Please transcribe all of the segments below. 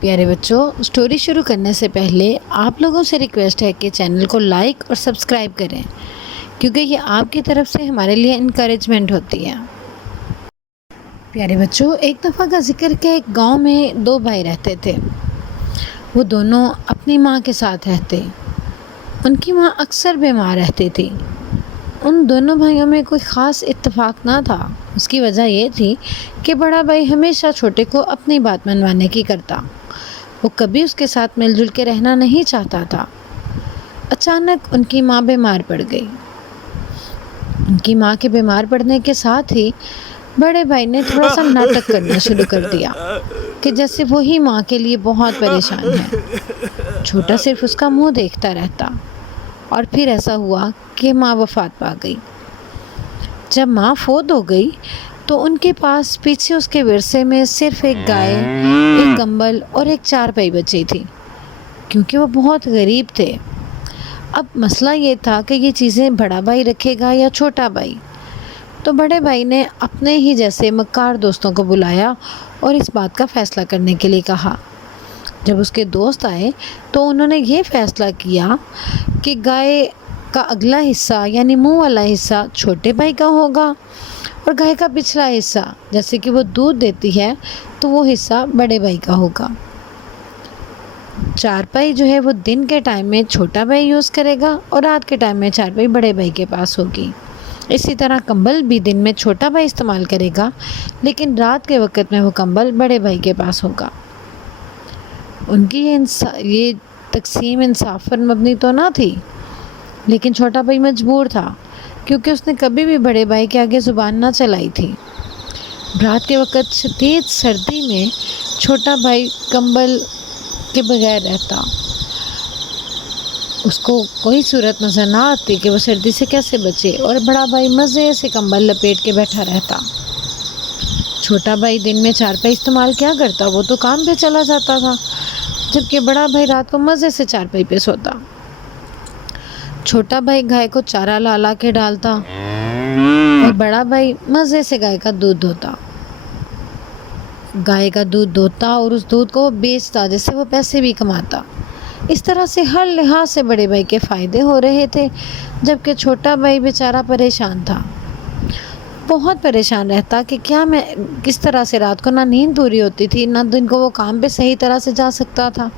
پیارے بچوں، اسٹوری شروع کرنے سے پہلے آپ لوگوں سے ریکویسٹ ہے کہ چینل کو لائک اور سبسکرائب کریں، کیونکہ یہ آپ کی طرف سے ہمارے لیے انکریجمنٹ ہوتی ہے۔ پیارے بچوں، ایک دفعہ کا ذکر کہ ایک گاؤں میں دو بھائی رہتے تھے۔ وہ دونوں اپنی ماں کے ساتھ رہتے۔ ان کی ماں اکثر بیمار رہتی تھی۔ ان دونوں بھائیوں میں کوئی خاص اتفاق نہ تھا۔ اس کی وجہ یہ تھی کہ بڑا بھائی ہمیشہ چھوٹے کو اپنی بات منوانے کی کرتا۔ وہ کبھی اس کے ساتھ مل جل کے رہنا نہیں چاہتا تھا۔ اچانک ان کی ماں بیمار پڑ گئی۔ ان کی ماں کے بیمار پڑنے کے ساتھ ہی بڑے بھائی نے تھوڑا سا ناٹک کرنا شروع کر دیا کہ جیسے وہی ماں کے لیے بہت پریشان ہے۔ چھوٹا صرف اس کا منہ دیکھتا رہتا۔ اور پھر ایسا ہوا کہ ماں وفات پا گئی۔ جب ماں فوت ہو گئی تو ان کے پاس پیچھے اس کے ورثے میں صرف ایک گائے، ایک کمبل اور ایک چارپائی بچی تھی، کیونکہ وہ بہت غریب تھے۔ اب مسئلہ یہ تھا کہ یہ چیزیں بڑا بھائی رکھے گا یا چھوٹا بھائی۔ تو بڑے بھائی نے اپنے ہی جیسے مکار دوستوں کو بلایا اور اس بات کا فیصلہ کرنے کے لیے کہا۔ جب اس کے دوست آئے تو انہوں نے یہ فیصلہ کیا کہ گائے کا اگلا حصہ یعنی منہ والا حصہ چھوٹے بھائی کا ہوگا اور گائے کا پچھلا حصہ جیسے کہ وہ دودھ دیتی ہے تو وہ حصہ بڑے بھائی کا ہوگا۔ چارپائی جو ہے وہ دن کے ٹائم میں چھوٹا بھائی یوز کرے گا اور رات کے ٹائم میں چارپائی بڑے بھائی کے پاس ہوگی۔ اسی طرح کمبل بھی دن میں چھوٹا بھائی استعمال کرے گا، لیکن رات کے وقت میں وہ کمبل بڑے بھائی کے پاس ہوگا۔ ان کی یہ تقسیم انصاف پر مبنی تو نہ تھی، لیکن چھوٹا بھائی مجبور تھا، کیونکہ اس نے کبھی بھی بڑے بھائی کے آگے زبان نہ چلائی تھی۔ رات کے وقت شدید سردی میں چھوٹا بھائی کمبل کے بغیر رہتا۔ اس کو کوئی صورت نظر نہ آتی کہ وہ سردی سے کیسے بچے، اور بڑا بھائی مزے سے کمبل لپیٹ کے بیٹھا رہتا۔ چھوٹا بھائی دن میں چارپائی استعمال کیا کرتا، وہ تو کام پہ چلا جاتا تھا، جبکہ بڑا بھائی رات کو مزے سے چارپائی پہ سوتا۔ چھوٹا بھائی گائے کو چارہ لا لا کے ڈالتا اور بڑا بھائی مزے سے گائے کا دودھ دھوتا۔ گائے کا دودھ دھوتا اور اس دودھ کو وہ بیچتا، جس سے وہ پیسے بھی کماتا۔ اس طرح سے ہر لحاظ سے بڑے بھائی کے فائدے ہو رہے تھے، جبکہ چھوٹا بھائی بیچارہ پریشان تھا۔ بہت پریشان رہتا کہ میں کس طرح سے رات کو نہ نیند پوری ہوتی تھی، نہ دن کو وہ کام پہ صحیح طرح سے جا سکتا تھا۔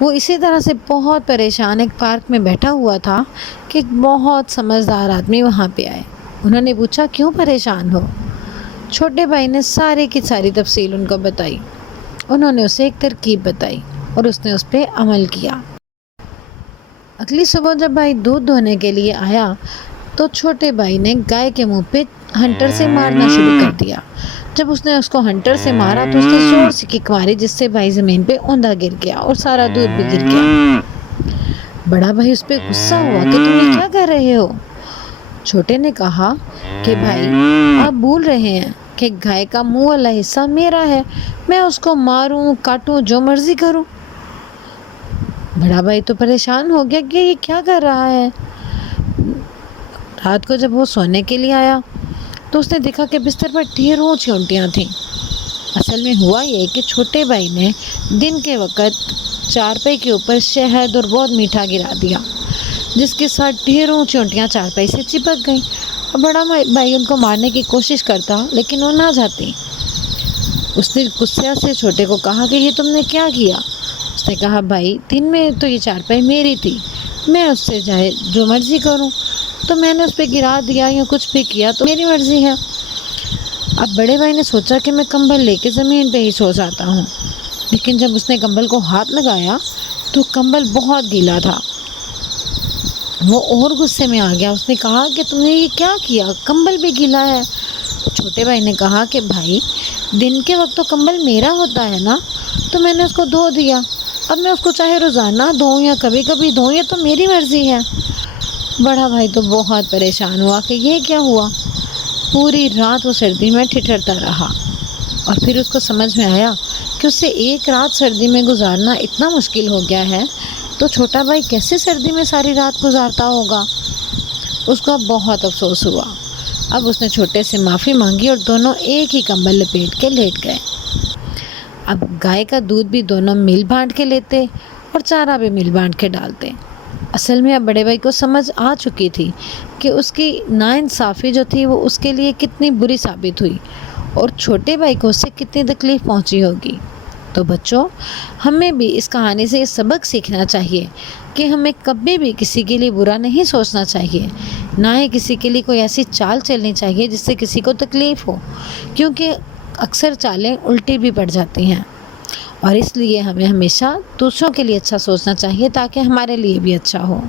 وہ اسی طرح سے بہت پریشان ایک پارک میں بیٹھا ہوا تھا کہ ایک بہت سمجھدار آدمی وہاں پہ آئے۔ انہوں نے پوچھا، کیوں پریشان ہو؟ چھوٹے بھائی نے ساری کی ساری تفصیل ان کو بتائی۔ انہوں نے اسے ایک ترکیب بتائی اور اس نے اس پہ عمل کیا۔ اگلی صبح جب بھائی دودھ دھونے کے لیے آیا تو چھوٹے بھائی نے گائے کے منہ پہ ہنٹر سے مارنا شروع کر دیا۔ جب اس نے اس کو ہنٹر سے مارا تو اس نے زور سے کک ماری، جس سے بھائی زمین پہ اوندا گر گیا اور سارا دودھ بھی گر گیا۔ بڑا بھائی اس پہ غصہ ہوا کہ تم یہ کیا کر رہے ہو؟ چھوٹے نے کہا کہ بھائی، آپ بھول رہے ہیں کہ گائے کا منہ والا حصہ میرا ہے، میں اس کو ماروں کاٹوں جو مرضی کروں۔ بڑا بھائی تو پریشان ہو گیا کہ یہ کیا کر رہا ہے۔ رات کو جب وہ سونے کے لیے آیا تو اس نے دیکھا کہ بستر پر ڈھیروں چیونٹیاں تھیں۔ اصل میں ہوا یہ کہ چھوٹے بھائی نے دن کے وقت چارپائی کے اوپر شہد اور بہت میٹھا گرا دیا، جس کے ساتھ ڈھیروں چیونٹیاں چارپائی سے چپک گئیں، اور بڑا بھائی ان کو مارنے کی کوشش کرتا لیکن وہ نہ جاتی۔ اس نے غصے سے چھوٹے کو کہا کہ یہ تم نے کیا کیا؟ اس نے کہا، بھائی دن میں تو یہ چارپائی میری تھی، میں اس سے چاہے جو مرضی کروں، تو میں نے اس پہ گرا دیا یا کچھ بھی کیا تو میری مرضی ہے۔ اب بڑے بھائی نے سوچا کہ میں کمبل لے کے زمین پہ ہی سو جاتا ہوں، لیکن جب اس نے کمبل کو ہاتھ لگایا تو کمبل بہت گیلا تھا۔ وہ اور غصے میں آ گیا۔ اس نے کہا کہ تم نے یہ کیا کیا، کمبل بھی گیلا ہے۔ چھوٹے بھائی نے کہا کہ بھائی، دن کے وقت تو کمبل میرا ہوتا ہے نا، تو میں نے اس کو دھو دیا، اب میں اس کو چاہے روزانہ دھوؤں یا کبھی کبھی دھوؤں، یہ تو میری مرضی ہے۔ بڑا بھائی تو بہت پریشان ہوا کہ یہ کیا ہوا۔ پوری رات وہ سردی میں ٹھٹھرتا رہا، اور پھر اس کو سمجھ میں آیا کہ اس سے ایک رات سردی میں گزارنا اتنا مشکل ہو گیا ہے، تو چھوٹا بھائی کیسے سردی میں ساری رات گزارتا ہوگا۔ اس کو بہت افسوس ہوا۔ اب اس نے چھوٹے سے معافی مانگی اور دونوں ایک ہی کمبل لپیٹ کے لیٹ گئے۔ اب گائے کا دودھ بھی دونوں مل بانٹ کے لیتے اور چارہ بھی مل بانٹ کے ڈالتے۔ اصل میں اب بڑے بھائی کو سمجھ آ چکی تھی کہ اس کی ناانصافی جو تھی وہ اس کے لیے کتنی بری ثابت ہوئی اور چھوٹے بھائی کو اس سے کتنی تکلیف پہنچی ہوگی۔ تو بچوں، ہمیں بھی اس کہانی سے یہ سبق سیکھنا چاہیے کہ ہمیں کبھی بھی کسی کے لیے برا نہیں سوچنا چاہیے، نہ ہی کسی کے لیے کوئی ایسی چال چلنی چاہیے جس سے کسی کو تکلیف ہو، کیونکہ اکثر چالیں الٹی بھی پڑ جاتی ہیں۔ اور اس لیے ہمیں ہمیشہ دوسروں کے لیے اچھا سوچنا چاہیے تاکہ ہمارے لیے بھی اچھا ہو۔